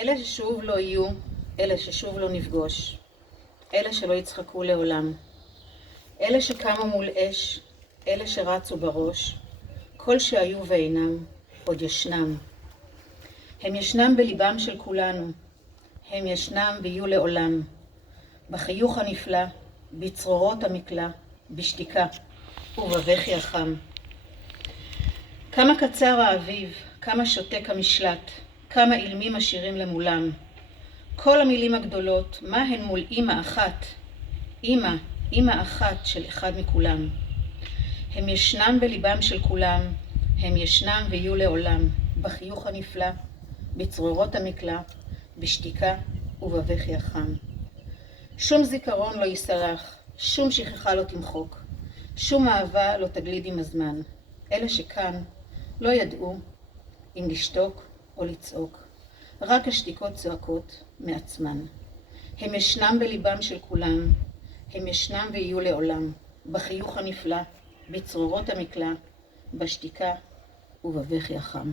אלה ששוב לא יהיו, אלה ששוב לא נפגוש, אלה שלא יצחקו לעולם, אלה שקמו מול אש, אלה שרצו בראש, כל שהיו ואינם, עוד ישנם. הם ישנם בליבם של כולנו, הם ישנם ויהיו לעולם, בחיוך הנפלא, בצרורות המקלע, בשתיקה ובבכי החם. כמה קצר האביב, כמה שותק המשלט, כמה אילמים השירים למולם. כל המילים הגדולות, מה הן מול אמא אחת? אמא אחת של אחד מכולם. הם ישנם בליבם של כולם, הם ישנם ויהיו לעולם, בחיוך הנפלא, בצרורות המקלע, בשתיקה ובבכי החם. שום זיכרון לא יסלח, שום שכחה לא תמחוק, שום אהבה לא תגליד עם הזמן. אלה שכאן לא ידעו אם לשתוק או לצעוק, רק השתיקות צועקות מעצמן. הם ישנם בליבם של כולם, הם ישנם ויהיו לעולם, בחיוך הנפלא, בצרורות המקלע, בשתיקה ובבכי החם.